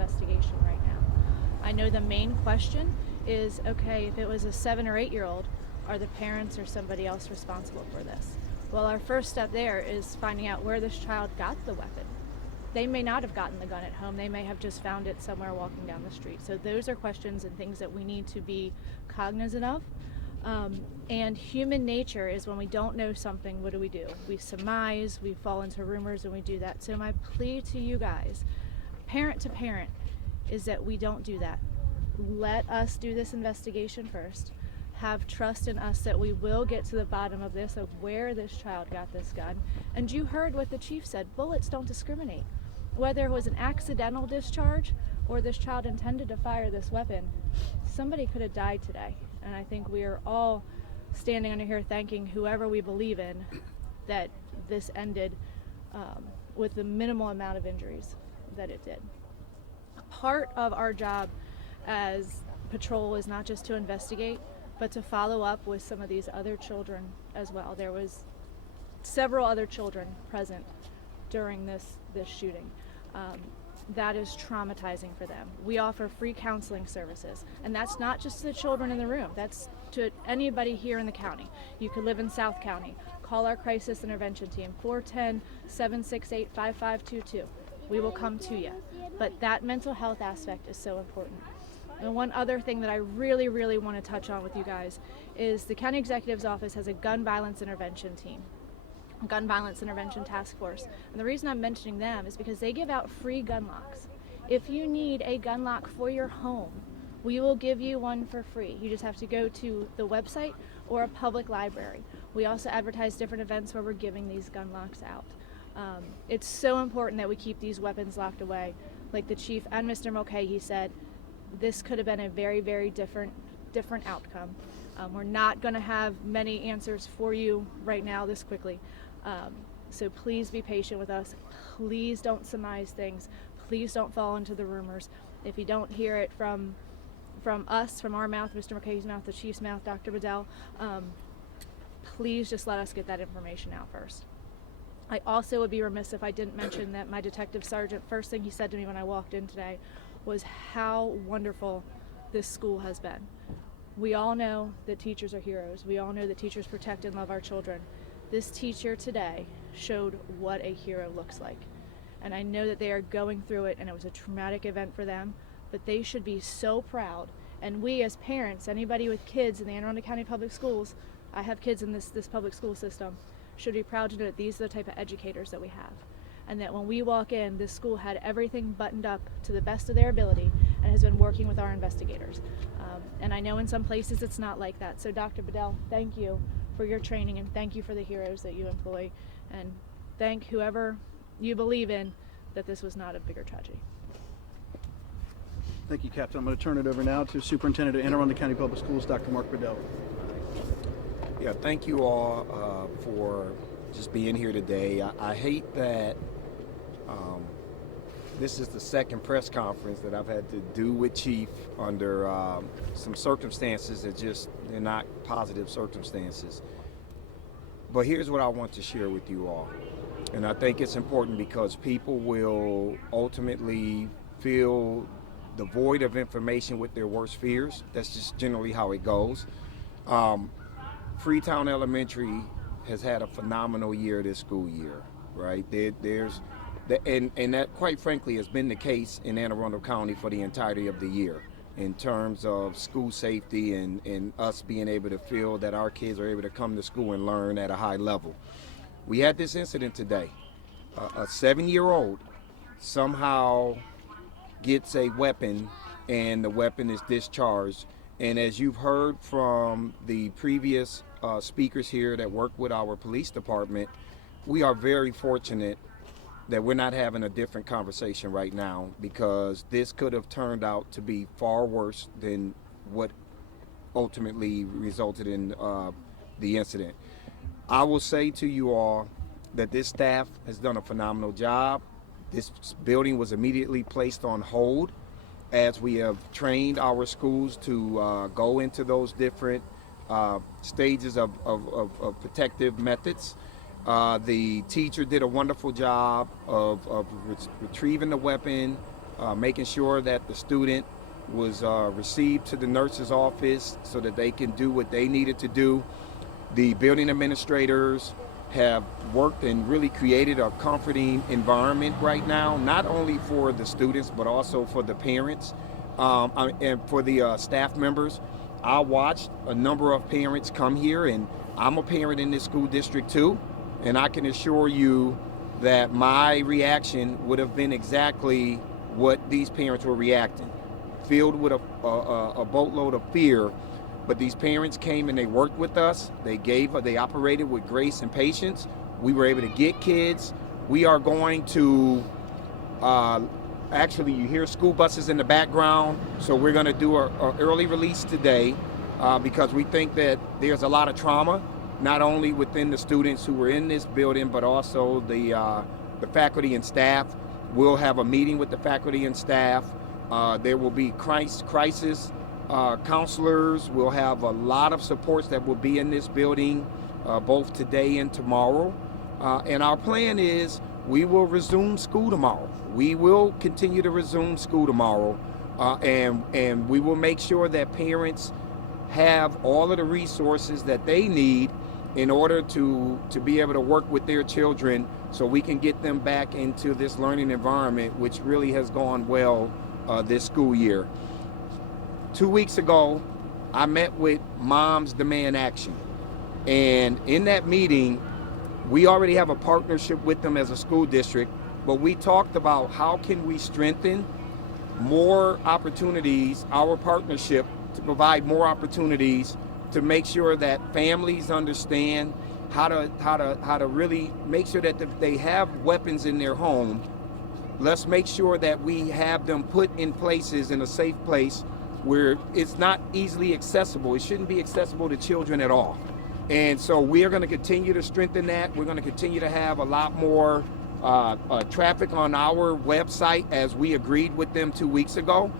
investigation right now. I know the main question is, okay, if it was a 7 or 8 year old, are the parents or somebody else responsible for this? Well, our first step there is finding out where this child got the weapon. They may not have gotten the gun at home. They may have just found it somewhere walking down the street. So those are questions and things that we need to be cognizant of. And human nature is, when we don't know something, what do? We surmise, we fall into rumors, and we do that. So my plea to you guys, parent to parent, is that we don't do that. Let us do this investigation first. Have trust in us that we will get to the bottom of this, of where this child got this gun. And you heard what the chief said, bullets don't discriminate. Whether it was an accidental discharge or this child intended to fire this weapon, somebody could have died today. And I think we are all standing under here thanking whoever we believe in that this ended with the minimal amount of injuries that it did. Part of our job as patrol is not just to investigate, but to follow up with some of these other children as well. There was several other children present during this shooting. That is traumatizing for them. We offer free counseling services, and that's not just to the children in the room, that's to anybody here in the county. You could live in South County. Call our crisis intervention team, 410-768-5522. We will come to you. But that mental health aspect is so important. And one other thing that I really, really want to touch on with you guys is the county executive's office has a gun violence intervention team, gun violence intervention task force. And the reason I'm mentioning them is because they give out free gun locks. If you need a gun lock for your home, we will give you one for free. You just have to go to the website or a public library. We also advertise different events where we're giving these gun locks out. It's so important that we keep these weapons locked away. Like the chief and Mr. Mulcahy said, this could have been a very, very different outcome. We're not going to have many answers for you right now this quickly. So please be patient with us. Please don't surmise things. Please don't fall into the rumors. If you don't hear it from us, from our mouth, Mr. Mulcahy's mouth, the chief's mouth, Dr. Bedell, please just let us get that information out first. I also would be remiss if I didn't mention that my detective sergeant, first thing he said to me when I walked in today was how wonderful this school has been. We all know that teachers are heroes. We all know that teachers protect and love our children. This teacher today showed what a hero looks like. And I know that they are going through it, and it was a traumatic event for them, but they should be so proud. And we as parents, anybody with kids in the Anne Arundel County Public Schools, I have kids in this public school system, should be proud to know that these are the type of educators that we have. And that when we walk in, this school had everything buttoned up to the best of their ability and has been working with our investigators. And I know in some places it's not like that. So Dr. Bedell, thank you for your training, and thank you for the heroes that you employ, and thank whoever you believe in that this was not a bigger tragedy. Thank you, Captain. I'm going to turn it over now to Superintendent of Anne Arundel County Public Schools, Dr. Mark Bedell. Yeah, thank you all for just being here today. I hate that this is the second press conference that I've had to do with Chief under some circumstances that they're not positive circumstances. But here's what I want to share with you all. And I think it's important because people will ultimately feel the void of information with their worst fears. That's just generally how it goes. Freetown Elementary has had a phenomenal year this school year, right? And that, quite frankly, has been the case in Anne Arundel County for the entirety of the year in terms of school safety and us being able to feel that our kids are able to come to school and learn at a high level. We had this incident today. A 7-year-old somehow gets a weapon, and the weapon is discharged. And as you've heard from the previous speakers here that work with our police department, we are very fortunate that we're not having a different conversation right now, because this could have turned out to be far worse than what ultimately resulted in the incident. I will say to you all that this staff has done a phenomenal job. This building was immediately placed on hold as we have trained our schools to go into those different stages of protective methods. The teacher did a wonderful job of retrieving the weapon, making sure that the student was received to the nurse's office so that they can do what they needed to do. The building administrators have worked and really created a comforting environment right now, not only for the students, but also for the parents and for the staff members. I watched a number of parents come here, and I'm a parent in this school district too, and I can assure you that my reaction would have been exactly what these parents were reacting, filled with a boatload of fear. But these parents came and they worked with us. They operated with grace and patience. We were able to get kids. We are going to, actually you hear school buses in the background. So we're gonna do an early release today because we think that there's a lot of trauma, not only within the students who were in this building, but also the faculty and staff. We'll have a meeting with the faculty and staff. There will be crisis counselors. We'll have a lot of supports that will be in this building both today and tomorrow. And our plan is we will resume school tomorrow. We will continue to resume school tomorrow. And we will make sure that parents have all of the resources that they need in order to be able to work with their children so we can get them back into this learning environment, which really has gone well this school year. 2 weeks ago, I met with Moms Demand Action. And in that meeting, we already have a partnership with them as a school district, but we talked about how can we strengthen more opportunities, our partnership to provide more opportunities to make sure that families understand how to really make sure that if they have weapons in their home, let's make sure that we have them put in places in a safe place where it's not easily accessible. It shouldn't be accessible to children at all. And so we are going to continue to strengthen that. We're going to continue to have a lot more traffic on our website as we agreed with them 2 weeks ago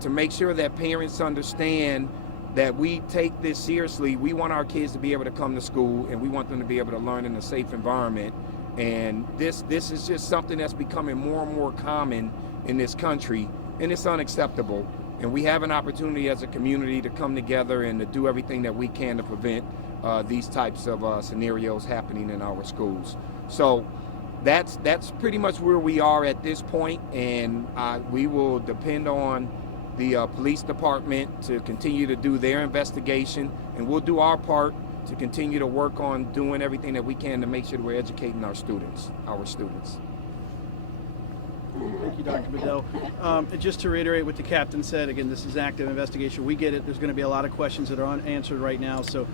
to make sure that parents understand that we take this seriously. We want our kids to be able to come to school, and we want them to be able to learn in a safe environment. And this is just something that's becoming more and more common in this country, and it's unacceptable. And we have an opportunity as a community to come together and to do everything that we can to prevent these types of scenarios happening in our schools. So that's pretty much where we are at this point, and we will depend on the police department to continue to do their investigation, and we'll do our part to continue to work on doing everything that we can to make sure that we're educating our students. Thank you, Dr. Bedell. And just to reiterate what the captain said, again, this is active investigation. We get it. There's going to be a lot of questions that are unanswered right now. So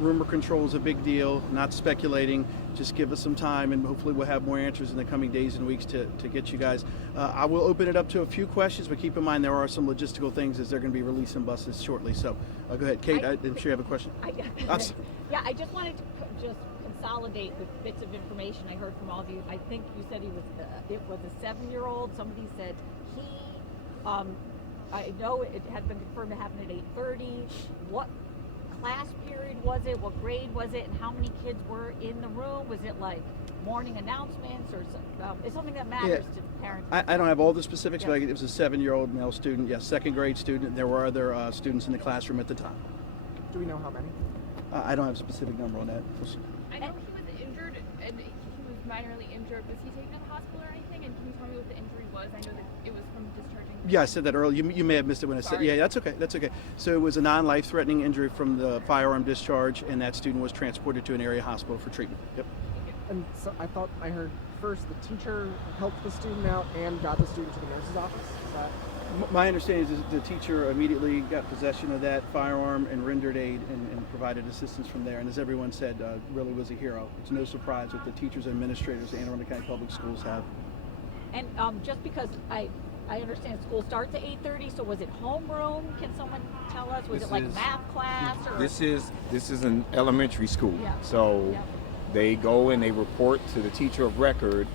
rumor control is a big deal, not speculating. Just give us some time, and hopefully we'll have more answers in the coming days and weeks to get you guys. I will open it up to a few questions, but keep in mind there are some logistical things as they're going to be releasing buses shortly. So go ahead, Kate. I'm sure you have a question. Yeah, I just wanted to just consolidate the bits of information I heard from all of you. I think you said it was a 7-year-old. Somebody said he, I know it had been confirmed to happen at 8:30. What class period was it? What grade was it? And how many kids were in the room? Was it like morning announcements or it's something that matters to parents? I don't have all the specifics, but it was a 7-year-old male student, yes, second grade student. There were other students in the classroom at the time. Do we know how many? I don't have a specific number on that. I know he was injured, and he was minorly injured. Was he taken to the hospital or anything? And can you tell me what the injury was? I know that it was from discharging. Yeah, I said that earlier. You may have missed it when I said. Yeah, that's okay. That's okay. So it was a non-life-threatening injury from the firearm discharge, and that student was transported to an area hospital for treatment. Yep. And so I thought I heard first the teacher helped the student out and got the student to the nurse's office. Is that? My understanding is the teacher immediately got possession of that firearm and rendered aid and provided assistance from there. And as everyone said, really was a hero. It's no surprise what the teachers and administrators at Anne Arundel County Public Schools have. And just because I understand school starts at 8:30, so was it homeroom? Can someone tell us? Was it like math class? Or? This is an elementary school. Yeah. So Yeah. they go and they report to the teacher of record,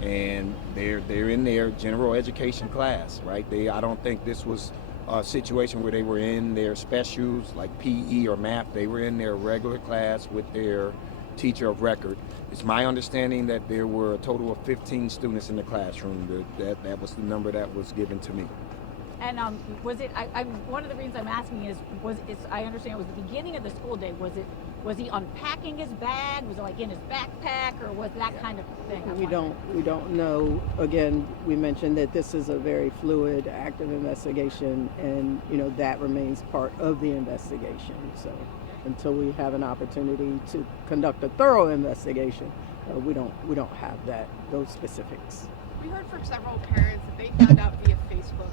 and they're in their general education class, right? I don't think this was a situation where they were in their specials like PE or math. They were in their regular class with their teacher of record. It's my understanding that there were a total of 15 students in the classroom. That was the number that was given to me. And was it? One of the reasons I'm asking is, I understand it was the beginning of the school day. Was he unpacking his bag? Was it like in his backpack, or was that kind of thing? We don't know. Again, we mentioned that this is a very fluid, active investigation, and that remains part of the investigation. So until we have an opportunity to conduct a thorough investigation, we don't have those specifics. We heard from several parents that they found out via Facebook.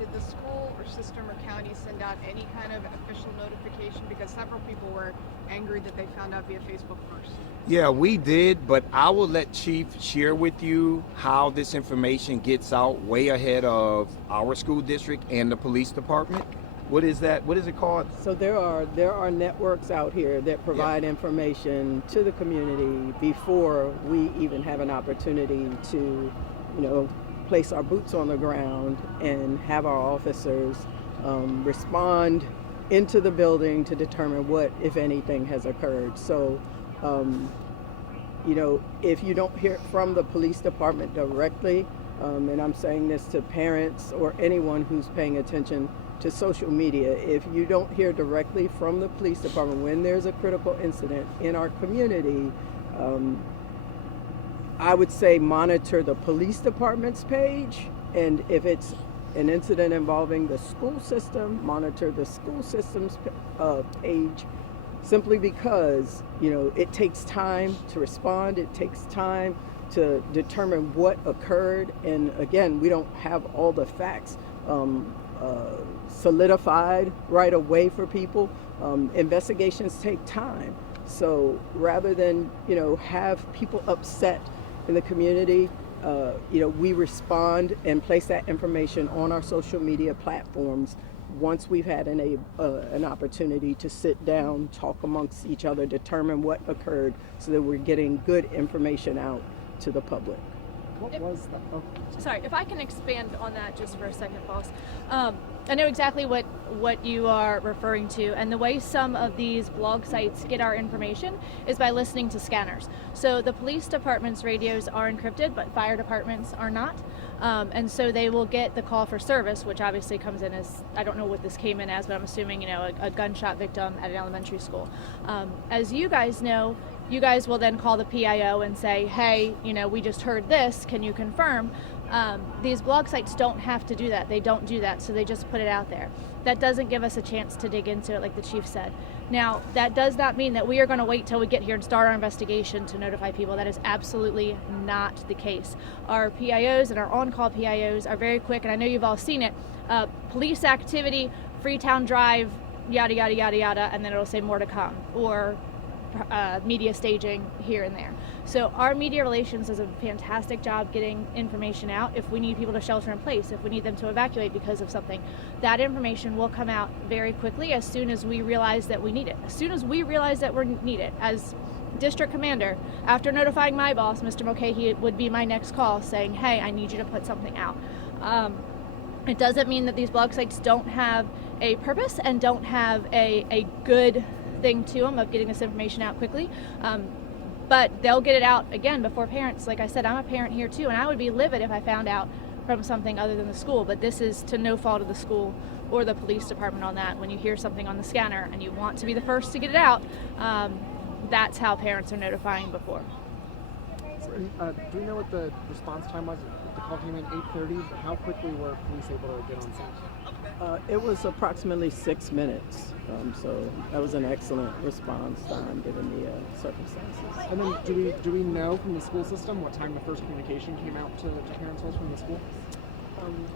Did the school or system or county send out any kind of official notification? Because several people were angry that they found out via Facebook first. Yeah, we did, but I will let Chief share with you how this information gets out way ahead of our school district and the police department. What is that? What is it called? So there are networks out here that provide information to the community before we even have an opportunity to, place our boots on the ground and have our officers respond into the building to determine what, if anything, has occurred. So, if you don't hear from the police department directly, and I'm saying this to parents or anyone who's paying attention to social media, if you don't hear directly from the police department when there's a critical incident in our community, I would say monitor the police department's page, and if it's an incident involving the school system, monitor the school system's page, simply because it takes time to respond, it takes time to determine what occurred, and again, we don't have all the facts solidified right away for people. Investigations take time, so rather than have people upset in the community, we respond and place that information on our social media platforms once we've had an opportunity to sit down, talk amongst each other, determine what occurred, so that we're getting good information out to the public. What was that? Oh. Sorry, if I can expand on that just for a second, boss. I know exactly what you are referring to, and the way some of these blog sites get our information is by listening to scanners. So the police department's radios are encrypted, but fire departments are not. And so they will get the call for service, which obviously comes in as, I don't know what this came in as, but I'm assuming, a gunshot victim at an elementary school. As you guys know, you guys will then call the PIO and say, hey, we just heard this, can you confirm? These blog sites don't have to do that. They don't do that, so they just put it out there. That doesn't give us a chance to dig into it, like the chief said. Now, that does not mean that we are going to wait till we get here and start our investigation to notify people. That is absolutely not the case. Our PIOs and our on-call PIOs are very quick, and I know you've all seen it. Police activity, Freetown Drive, yada, yada, yada, yada, and then it'll say more to come, or media staging here and there. So our media relations does a fantastic job getting information out. If we need people to shelter in place, if we need them to evacuate because of something, that information will come out very quickly as soon as we realize that we need it. As soon as we realize that we need it, as district commander, after notifying my boss, Mr. Mulcahy, would be my next call saying, hey, I need you to put something out. It doesn't mean that these blog sites don't have a purpose and don't have a good thing to them of getting this information out quickly, but they'll get it out again before parents. Like I said, I'm a parent here too, and I would be livid if I found out from something other than the school, but this is to no fault of the school or the police department on that. When you hear something on the scanner and you want to be the first to get it out, that's how parents are notifying before. Do we know what the response time was? The call came in 8:30. How quickly were police able to get on scene? It was approximately 6 minutes, so that was an excellent response time given the circumstances. And then do we know from the school system what time the first communication came out to parents was from the school?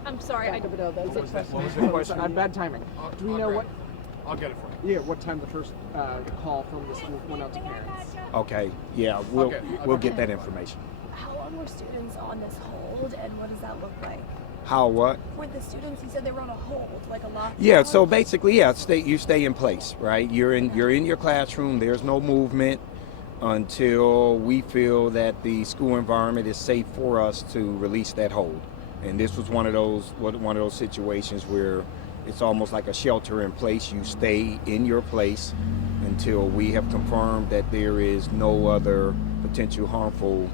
I'm sorry, Dr. Bedell, that's a question. What was the question? I had bad timing. Do we know what? I'll get it for you. Yeah, what time the first call from the school went out to parents? Okay, yeah, we'll get that information. How long were students on this hold, and what does that look like? How what? For the students, you said they were on a hold, like a lockdown. Yeah, so basically, you stay in place, right? You're in your classroom. There's no movement until we feel that the school environment is safe for us to release that hold. And this was one of those situations where it's almost like a shelter in place. You stay in your place until we have confirmed that there is no other potential harmful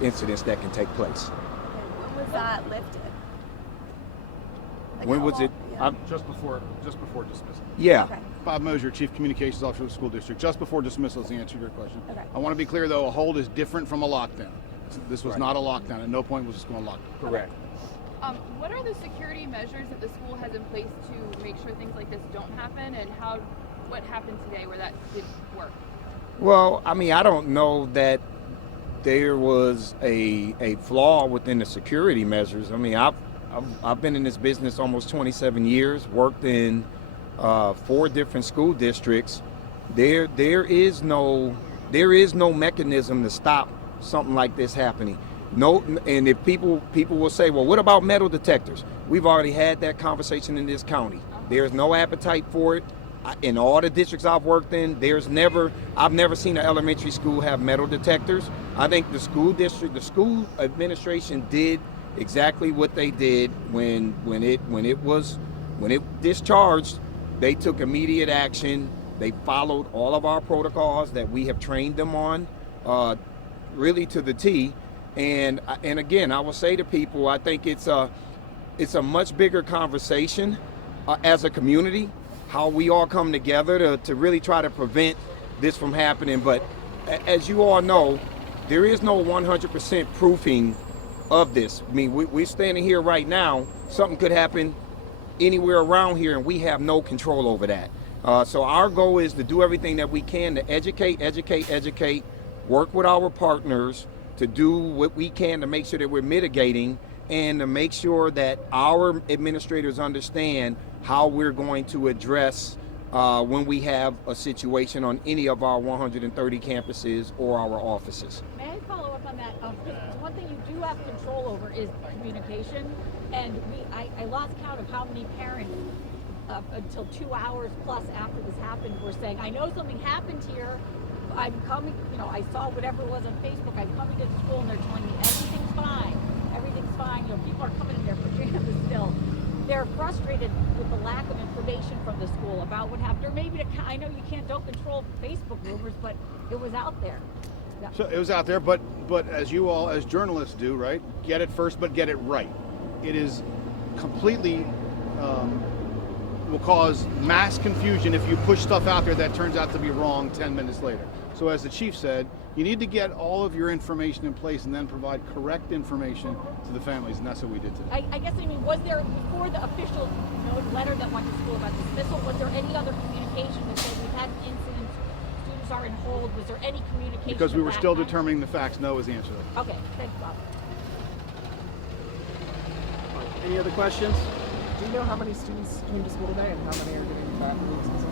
incidents that can take place. When was that lifted? Like When how was long- it? yeah. Just before dismissal. Yeah. Okay. Bob Mosier, Chief Communications Officer of the school district. Just before dismissal is the answer to your question. Okay. I want to be clear, though, a hold is different from a lockdown. This was Right. not a lockdown. At no point was the school on lockdown. Correct. What are the security measures that the school has in place to make sure things like this don't happen, and what happened today where that didn't work? Well, I mean, I don't know that there was a flaw within the security measures. I mean, I've been in this business almost 27 years, worked in 4 different school districts. There is no mechanism to stop something like this happening. No, and if people will say, well, what about metal detectors? We've already had that conversation in this county. There's no appetite for it. In all the districts I've worked in, I've never seen an elementary school have metal detectors. I think the school administration did exactly what they did when it discharged. They took immediate action. They followed all of our protocols that we have trained them on, really to the T. And again, I will say to people, I think it's a much bigger conversation as a community, how we all come together to really try to prevent this from happening. But as you all know, there is no 100% proofing of this. I mean, we're standing here right now. Something could happen anywhere around here, and we have no control over that. So our goal is to do everything that we can to educate, work with our partners to do what we can to make sure that we're mitigating and to make sure that our administrators understand how we're going to address when we have a situation on any of our 130 campuses or our offices. May I follow up on that? One thing you do have control over is communication, and I lost count of how many parents until 2 hours plus after this happened were saying, I know something happened here, I'm coming, I saw whatever it was on Facebook, I'm coming to the school and they're telling me everything's fine, people are coming in their pajamas still. They're frustrated with the lack of information from the school about what happened, or maybe I know you don't control Facebook rumors, but it was out there. Yeah. So it was out there, but as you all, as journalists do, right? Get it first, but get it right. It is completely will cause mass confusion if you push stuff out there that turns out to be wrong 10 minutes later. So as the chief said, you need to get all of your information in place and then provide correct information to the families, and that's what we did today. I guess, was there, before the official letter that went to school about dismissal, was there any other communication that said we've had an incident, students are in hold? Was there any communication? Because we were of that still kind? determining the facts, no is the answer. Okay, thanks, Bob. Any other questions? Do you know how many students came to school today and how many are getting back to dismissal?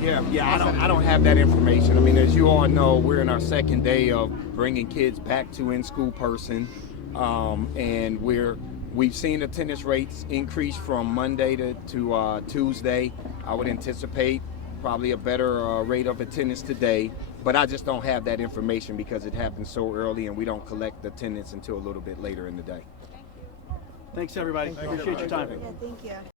Yeah, I don't have that information. I mean, as you all know, we're in our second day of bringing kids back to in-school person, and we've seen attendance rates increase from Monday to Tuesday. I would anticipate probably a better rate of attendance today, but I just don't have that information because it happened so early, and we don't collect attendance until a little bit later in the day. Thanks, everybody. Appreciate your time. Yeah, thank you.